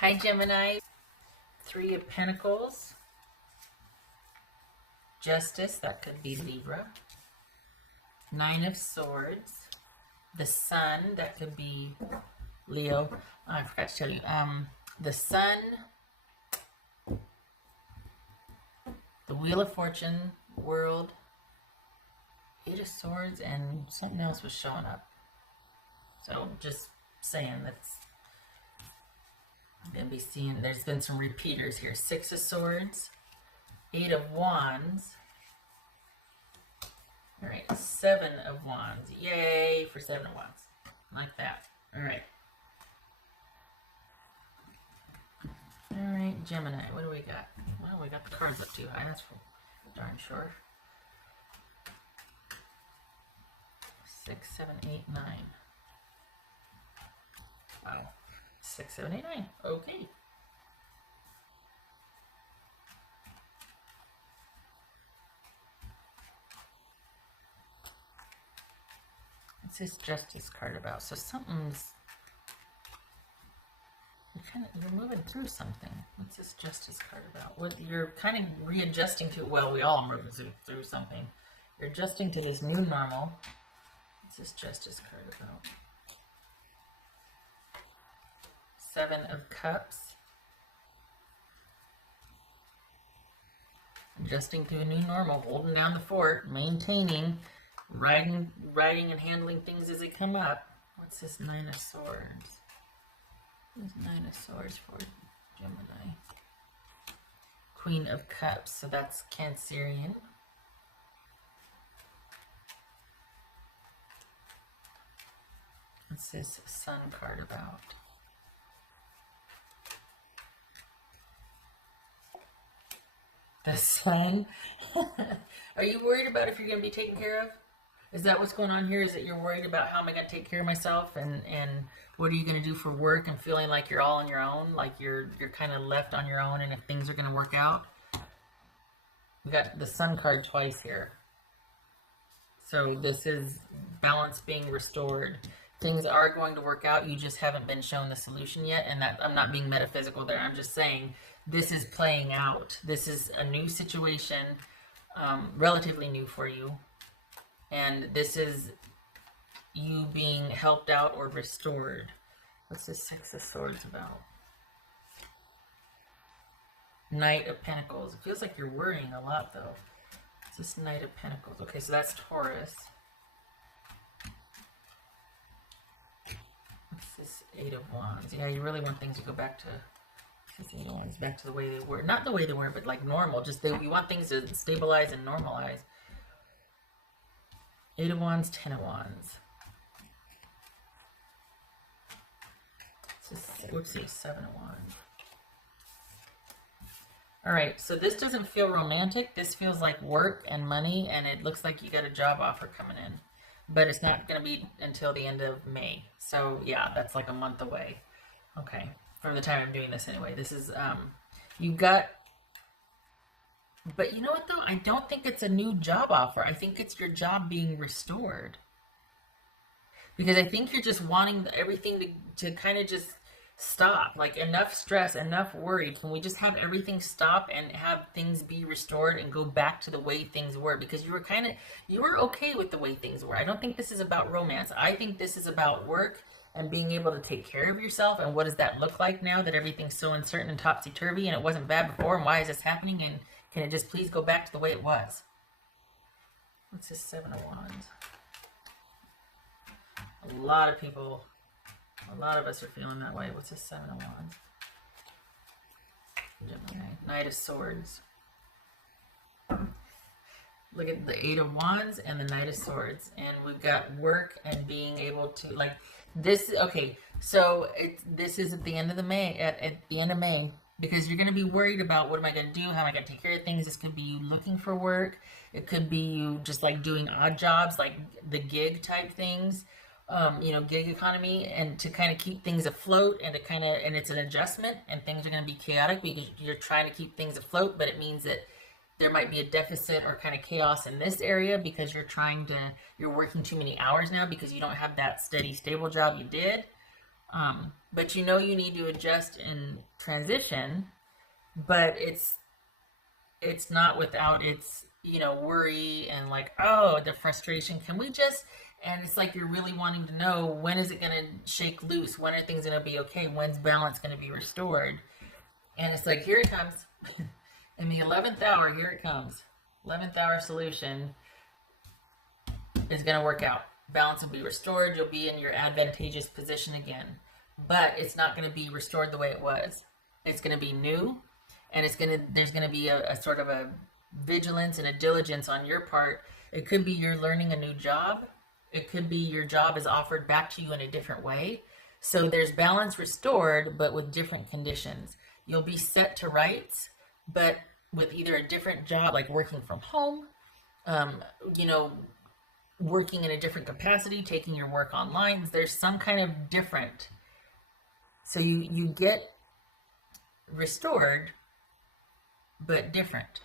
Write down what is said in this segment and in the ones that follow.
Hi, Gemini. Three of Pentacles. Justice, that could be Libra. Nine of Swords. The Sun, that could be Leo. Oh, I forgot to tell you. The Sun. The Wheel of Fortune. World. Eight of Swords, and something else was showing up. So, just saying that's... I'm going to be seeing, there's been some repeaters here. Six of Swords, Eight of Wands. All right, Seven of Wands. Yay for Seven of Wands. Like that. All right. All right, Gemini, what do we got? Well, we got the cards up too high. That's for darn sure. 6, 7, 8, 9. Wow. 6, 7, 8, 9. Okay. What's this Justice card about? So something's... You're moving through something. What's this Justice card about? What you're kind of readjusting to... Well, we all move through something. You're adjusting to this new normal. What's this Justice card about? Seven of Cups. Adjusting to a new normal, holding down the fort, maintaining, riding and handling things as they come up. What's this Nine of Swords? What's Nine of Swords for Gemini? Queen of Cups, so that's Cancerian. What's this Sun card about? The Sun. Are you worried about if you're going to be taken care of? Is that what's going on here? Is that you're worried about how am I going to take care of myself, and what are you going to do for work, and feeling like you're all on your own, like you're kind of left on your own, and if things are going to work out? We got the Sun card twice here. So this is balance being restored. Things are going to work out. You just haven't been shown the solution yet, and that I'm not being metaphysical there. I'm just saying this is playing out. This is a new situation, relatively new for you. And this is you being helped out or restored. What's this Six of Swords about? Knight of Pentacles. It feels like you're worrying a lot, though. What's this Knight of Pentacles? Okay, so that's Taurus. What's this Eight of Wands? Yeah, you really want things to go back to... This Eight of Wands back to the way they were. Not the way they were, but like normal. Just you want things to stabilize and normalize. Eight of Wands, Ten of Wands. Let's see, Seven of Wands. All right, so this doesn't feel romantic. This feels like work and money, and it looks like you got a job offer coming in. But it's not going to be until the end of May. So, yeah, that's like a month away. Okay, from the time I'm doing this anyway. This is, you got... But you know what, though? I don't think it's a new job offer. I think it's your job being restored. Because I think you're just wanting everything to kind of just stop. Like, enough stress, enough worry. Can we just have everything stop and have things be restored and go back to the way things were? Because you were okay with the way things were. I don't think this is about romance. I think this is about work and being able to take care of yourself. And what does that look like now that everything's so uncertain and topsy-turvy and it wasn't bad before? And why is this happening? And can it just please go back to the way it was? What's this Seven of Wands? A lot of people, a lot of us are feeling that way. What's this Seven of Wands? Gemini. Knight of Swords. Look at the Eight of Wands and the Knight of Swords. And we've got work and being able to, like, this, okay, so this is at the end of May, at the end of May. Because you're going to be worried about what am I going to do? How am I going to take care of things? This could be you looking for work. It could be you just like doing odd jobs, like the gig type things, you know, gig economy, and to kind of keep things afloat and to kind of, and it's an adjustment and things are going to be chaotic because you're trying to keep things afloat, but it means that there might be a deficit or kind of chaos in this area because you're working too many hours now because you don't have that steady, stable job you did. But you know you need to adjust and transition, but it's not without its, you know, worry and like, oh, the frustration. Can we just, and it's like you're really wanting to know, when is it going to shake loose? When are things going to be okay? When's balance going to be restored? And it's like, here it comes. In the 11th hour, here it comes. 11th hour solution is going to work out. Balance will be restored. You'll be in your advantageous position again. But it's not going to be restored the way it was. It's going to be new. And there's going to be a sort of a vigilance and a diligence on your part. It could be you're learning a new job. It could be your job is offered back to you in a different way. So there's balance restored, but with different conditions. You'll be set to rights, but with either a different job, like working from home, you know, working in a different capacity, taking your work online. There's some kind of different. So you get restored, but different.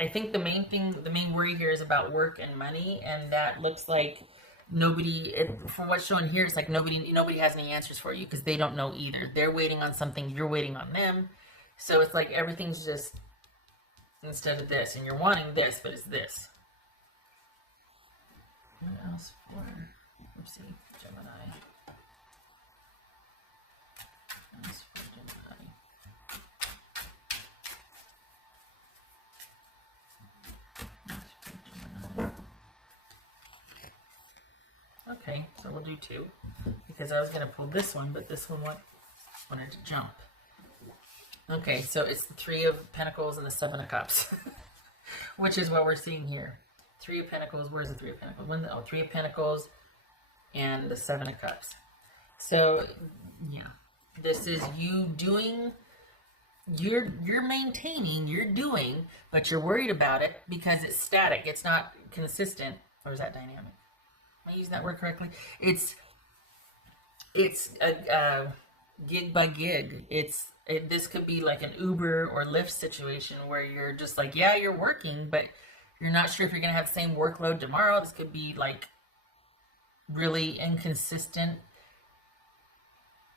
I think the main worry here is about work and money, and that looks like from what's shown here, it's like nobody has any answers for you because they don't know either. They're waiting on something, you're waiting on them. So it's like everything's just, instead of this, and you're wanting this, but it's this. What else for, let's see, Gemini. What else for Gemini? Okay, so we'll do two, because I was going to pull this one, but this one wanted to jump. Okay, so it's the Three of Pentacles and the Seven of Cups, which is what we're seeing here. Three of Pentacles, where's the Three of Pentacles? Three of Pentacles and the Seven of Cups. So, yeah, this is you doing, you're maintaining, you're doing, but you're worried about it because it's static, it's not consistent, or is that dynamic? Am I using that word correctly? It's a gig by gig. This could be like an Uber or Lyft situation where you're just like, yeah, you're working, but you're not sure if you're going to have the same workload tomorrow. This could be like really inconsistent,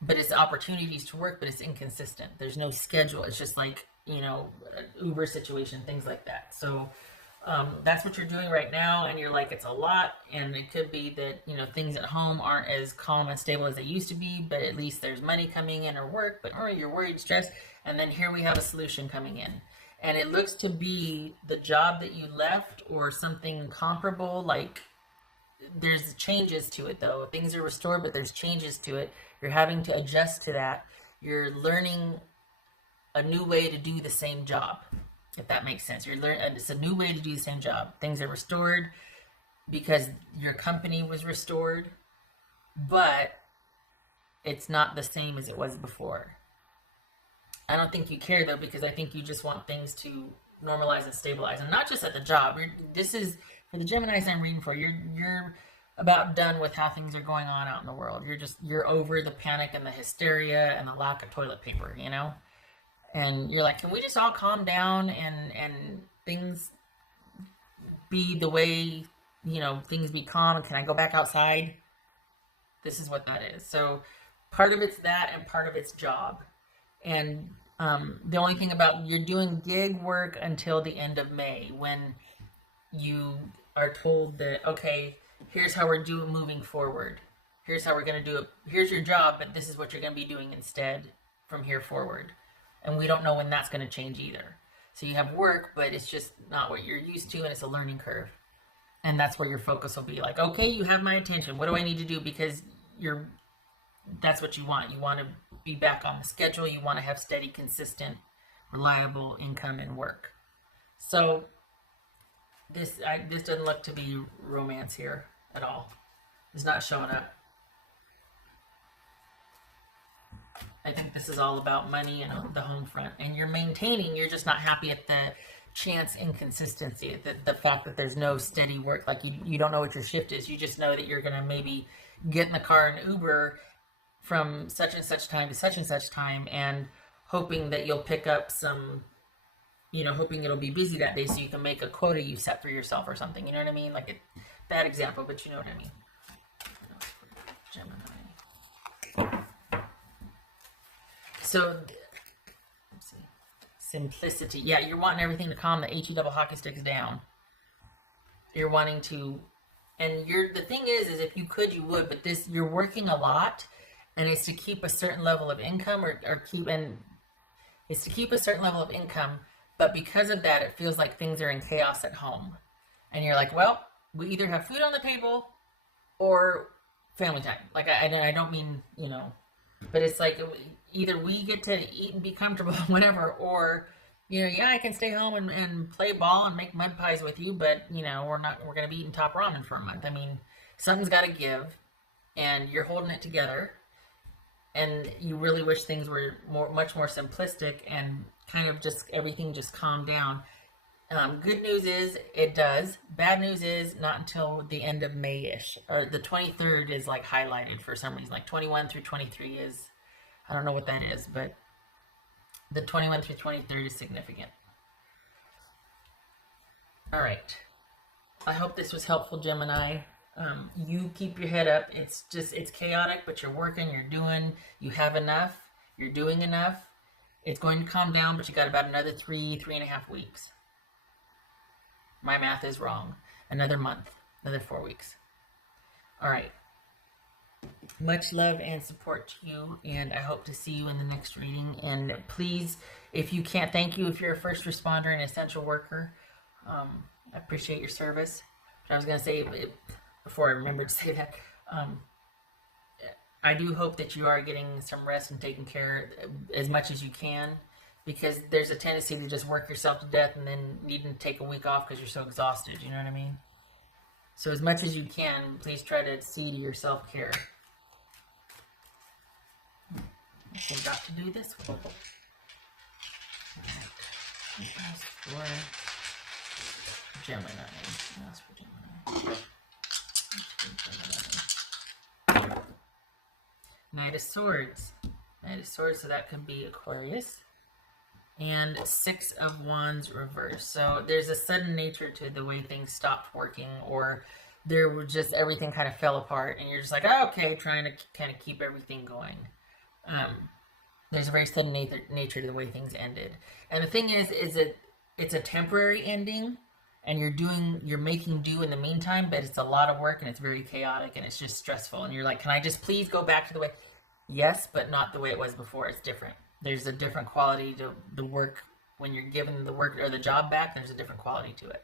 but it's opportunities to work, but it's inconsistent. There's no schedule. It's just like, you know, an Uber situation, things like that. So that's what you're doing right now, and you're like, it's a lot, and it could be that, you know, things at home aren't as calm and stable as they used to be, but at least there's money coming in or work, but you're worried, stressed, and then here we have a solution coming in. And it looks to be the job that you left or something comparable, like there's changes to it though. Things are restored, but there's changes to it. You're having to adjust to that. You're learning a new way to do the same job. If that makes sense. It's a new way to do the same job. Things are restored because your company was restored, but it's not the same as it was before. I don't think you care though, because I think you just want things to normalize and stabilize, and not just at the job. This is for the Geminis I'm reading for. You're about done with how things are going on out in the world. You're over the panic and the hysteria and the lack of toilet paper, you know? And you're like, can we just all calm down and things be the way, you know, things be calm, and can I go back outside? This is what that is. So part of it's that, and part of it's job. And the only thing about, you're doing gig work until the end of May, when you are told that, okay, here's how we're moving forward. Here's how we're going to do it. Here's your job, but this is what you're going to be doing instead from here forward. And we don't know when that's going to change either. So you have work, but it's just not what you're used to, and it's a learning curve. And that's where your focus will be like, okay, you have my attention. What do I need to do? Because that's what you want. You want to be back on the schedule. You want to have steady, consistent, reliable income and work. So this doesn't look to be romance here at all. It's not showing up. I think this is all about money and the home front, and you're maintaining. You're just not happy at the chance inconsistency, the fact that there's no steady work. Like you don't know what your shift is. You just know that you're going to maybe get in the car and Uber from such and such time to such and such time, and hoping that you'll pick up some, you know, hoping it'll be busy that day so you can make a quota you set for yourself or something. You know what I mean? Like a bad example, but you know what I mean. Gemini. So, let's see. Simplicity. Yeah, you're wanting everything to calm the HE double hockey sticks down. You're wanting to, and the thing is if you could, you would, but you're working a lot, and it's to keep a certain level of income, it's to keep a certain level of income, but because of that, it feels like things are in chaos at home. And you're like, well, we either have food on the table or family time. Like, I don't mean, but it's like either we get to eat and be comfortable, whatever, or, yeah, I can stay home and play ball and make mud pies with you, but, we're going to be eating top ramen for a month. I mean, something's got to give, and you're holding it together, and you really wish things were much more simplistic and kind of just everything just calmed down. Good news is it does. Bad news is not until the end of May-ish. Or the 23rd is like highlighted for some reason. Like 21 through 23 is, I don't know what that is, but the 21 through 23rd is significant. All right. I hope this was helpful, Gemini. You keep your head up. It's chaotic, but you're working, you have enough, you're doing enough. It's going to calm down, but you got about another 3.5 weeks. My math is wrong. Another month, another 4 weeks. All right. Much love and support to you, and I hope to see you in the next reading. And please, if you can't, thank you if you're a first responder and essential worker. I appreciate your service. But I was going to say, before I remembered to say that, I do hope that you are getting some rest and taking care as much as you can, because there's a tendency to just work yourself to death and then needing to take a week off because you're so exhausted, you know what I mean? So as much as you can, please try to see to your self-care. I forgot to do this one. Ask for Gemini. Ask for Gemini. Knight of Swords. Knight of Swords, so that could be Aquarius. And Six of Wands reverse. So there's a sudden nature to the way things stopped working, or there were just, everything kind of fell apart, and you're just like, oh, okay, trying to kind of keep everything going. There's a very sudden nature to the way things ended. And the thing is that it's a temporary ending, and you're making do in the meantime, but it's a lot of work, and it's very chaotic, and it's just stressful, and you're like, can I just please go back to the way? Yes, but not the way it was before. It's different. There's a different quality to the work. When you're given the work or the job back, there's a different quality to it.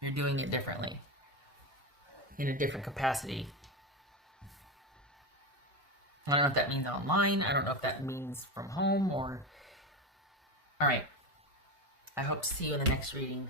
You're doing it differently, in a different capacity. I don't know if that means online. I don't know if that means from home or... All right. I hope to see you in the next reading.